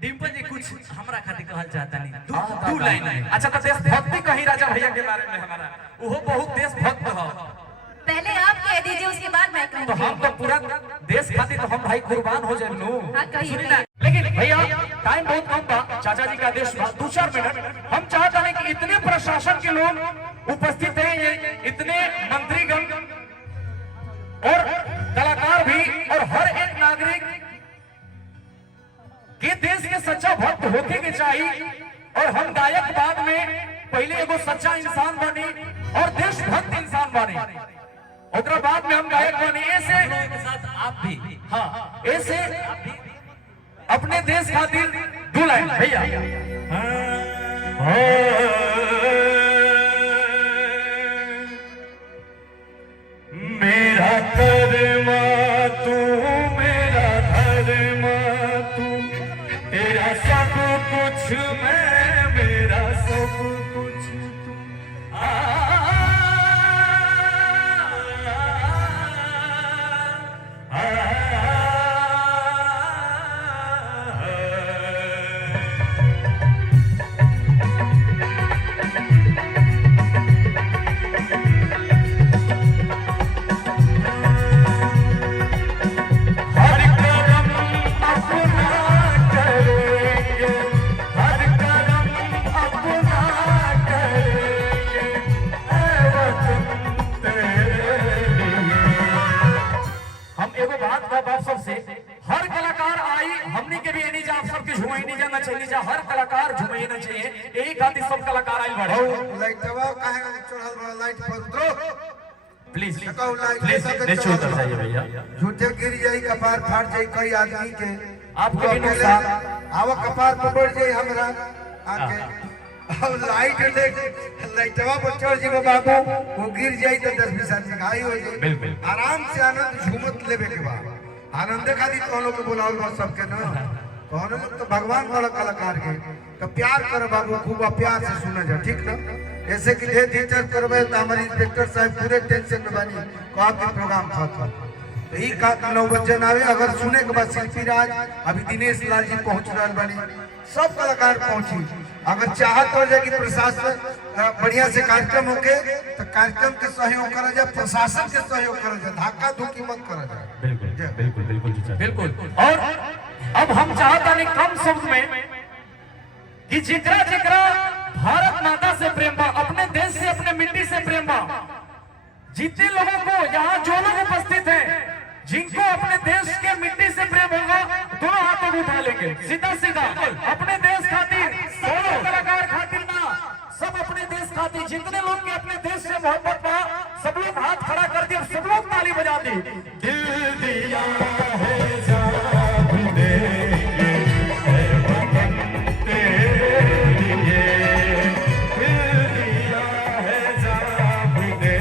डिम्पल जी कुछ हमरा खातिर कहल चाहता नहीं दू लाइन में। अच्छा तो देशभक्ति कहीं राजा भैया के बारे में हमारा वो बहुत देशभक्त हो। पहले आप कह दीजिए उसके बाद मैं कहूँगी। तो हम तो पूरा देश खातिर तो हम भाई कुर्बान हो जाए नु। हाँ कहिए। लेकिन भैया टाइम बहुत कम बा, चाचा जी का आदेश बा 2-4 मिनट। हम चाहते हैं कि इतने प्रशासन के लोग उपस्थित हैं, ये इतने मंत्रीगण और कलाकार भी और हर एक नागरिक के देश के सच्चा भक्त होके के चाहिए। और हम गायक बाद में पहले एगो सच्चा इंसान बनी और देशभक्त इंसान बने, ओकरा बाद में हम गायक बने। ऐसे के साथ आप भी हाँ ऐसे अपने देश खातिर 2 लाइन भैया। मेरा कर्मा तू मेरा धर्मा तू, तेरा सब कुछ मैं मेरा सब कुछ तू। हर कलाकार आई हमने के भी नहीं जा सबके झुमाई नहीं जाना चाहिए जा, हर कलाकार झुमाई ना चाहिए, यही खातिर सब कलाकार आई बड़े। लाइटवा काहे चढ़ल बा, लाइट बंद करो प्लीज प्लीज नीचे उतर जाइए भैया, झूठे गिर जाई, कपार फाट जाई कई आदमी के। आपके भी नुकसान आवा कपार पर बढ़ जाई हमरा आके। अब लाइट ले लाइटवा पर चढ़ जी बाबू, वो गिर जाई तो 10-20 आदमी घायल हो जाई। बिल्कुल आराम से आनंद झूमत लेबे के बा, आनंद खाली तो लोग बुलावल बा सबके ना। तो हम तो भगवान वाला कलाकार के तो प्यार करो बाबू, खूब प्यार से सुना जा, ठीक ना। ऐसे कि ढेर टीचर करबे तो हमारे इंस्पेक्टर साहब पूरे टेंशन में बनी को आपके प्रोग्राम खत्म। तो ई का 9 बजे आवे, अगर सुने के बाद शिल्पी राज अभी दिनेश लाल जी पहुंच रहा बनी, सब कलाकार पहुंची। अगर चाहत हो जाए कि प्रशासन बढ़िया से कार्यक्रम होके तो कार्यक्रम के सहयोग करा जाए, प्रशासन के सहयोग करा जाए, धक्का धुकी मत करा जाए। बिल्कुल बिल्कुल बिल्कुल बिल्कुल। और अब हम चाहता नहीं कम शब्द में कि जिकरा जिकरा भारत माता से प्रेम बा, अपने देश से अपने मिट्टी से प्रेम बा, जितने लोगों को यहाँ जो लोग उपस्थित हैं जिनको अपने देश के मिट्टी से प्रेम होगा दोनों हाथों को उठा लेंगे सीधा सीधा। अपने देश खातिर, सोलो कलाकार खातिर ना, सब अपने देश खातिर। जितने लोग के अपने देश से मोहब्बत बा सब लोग हाथ खड़ा कर दिए, सब लोग ताली बजा दी। दिल दिया है जान देंगे है वतन तेरे लिए, दिल दिया है जान देंगे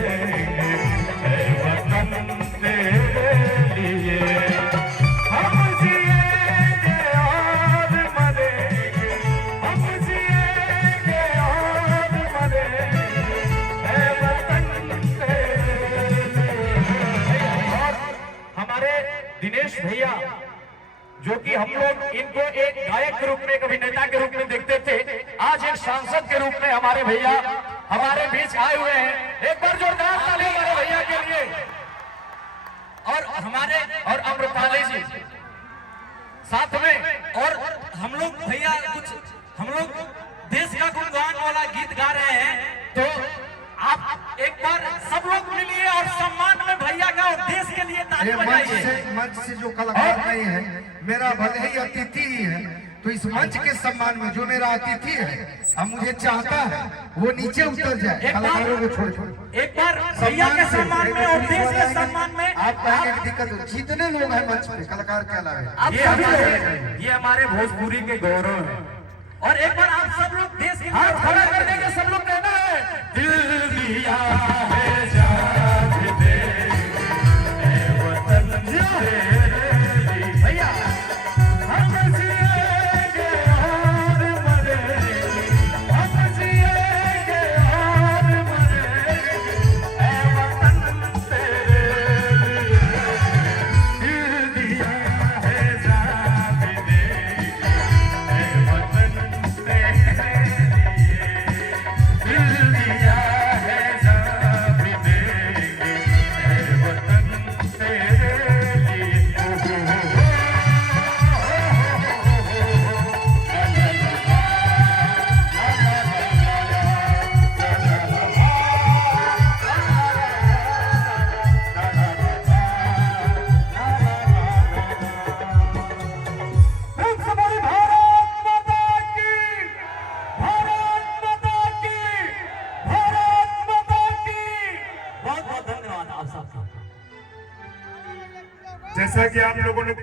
है वतन तेरे लिए। हम जिएंगे और मरेंगे, हम जिएंगे और मरेंगे है वतन तेरे लिए। और हमारे दिनेश भैया जो कि हम लोग इनको एक गायक के रूप में, एक अभिनेता के रूप में देखते थे, आज एक सांसद के रूप में हमारे भैया हमारे बीच आए हुए हैं। एक बार जोरदार ताली हमारे भैया के लिए। और हमारे और अमृपाली जी साथ में, और हम लोग भैया कुछ हम लोग देश का गुणगान वाला गीत गा रहे हैं, तो आप एक बार सब लोग मिलिए और सम्मान में भैया का और देश के लिए ताली बजाइए। मंच से जो कलाकार नहीं है, मेरा भले ही अतिथि ही है, तो इस मंच के सम्मान में जो मेरा अतिथि है अब मुझे चाहता है वो नीचे उतर जाए, कलाकारों को छोड़ छोड़। एक बार भैया के सम्मान में और देश के सम्मान में आप कहने की दिक्कत हो, जितने लोग हैं मंच पे कलाकार के अलावा, ये हमारे भोजपुरी के गौरव है। और एक बार आप सब लोग देश के हाथ खड़ा कर देंगे, सब लोग कहना है दिल दिया है जान देंगे है वतन तेरे लिए। भैया हम जिएंगे और मरेंगे, हम जिएंगे और मरेंगे है वतन तेरे लिए। दिल दिया है जान देंगे कि आप लोगों ने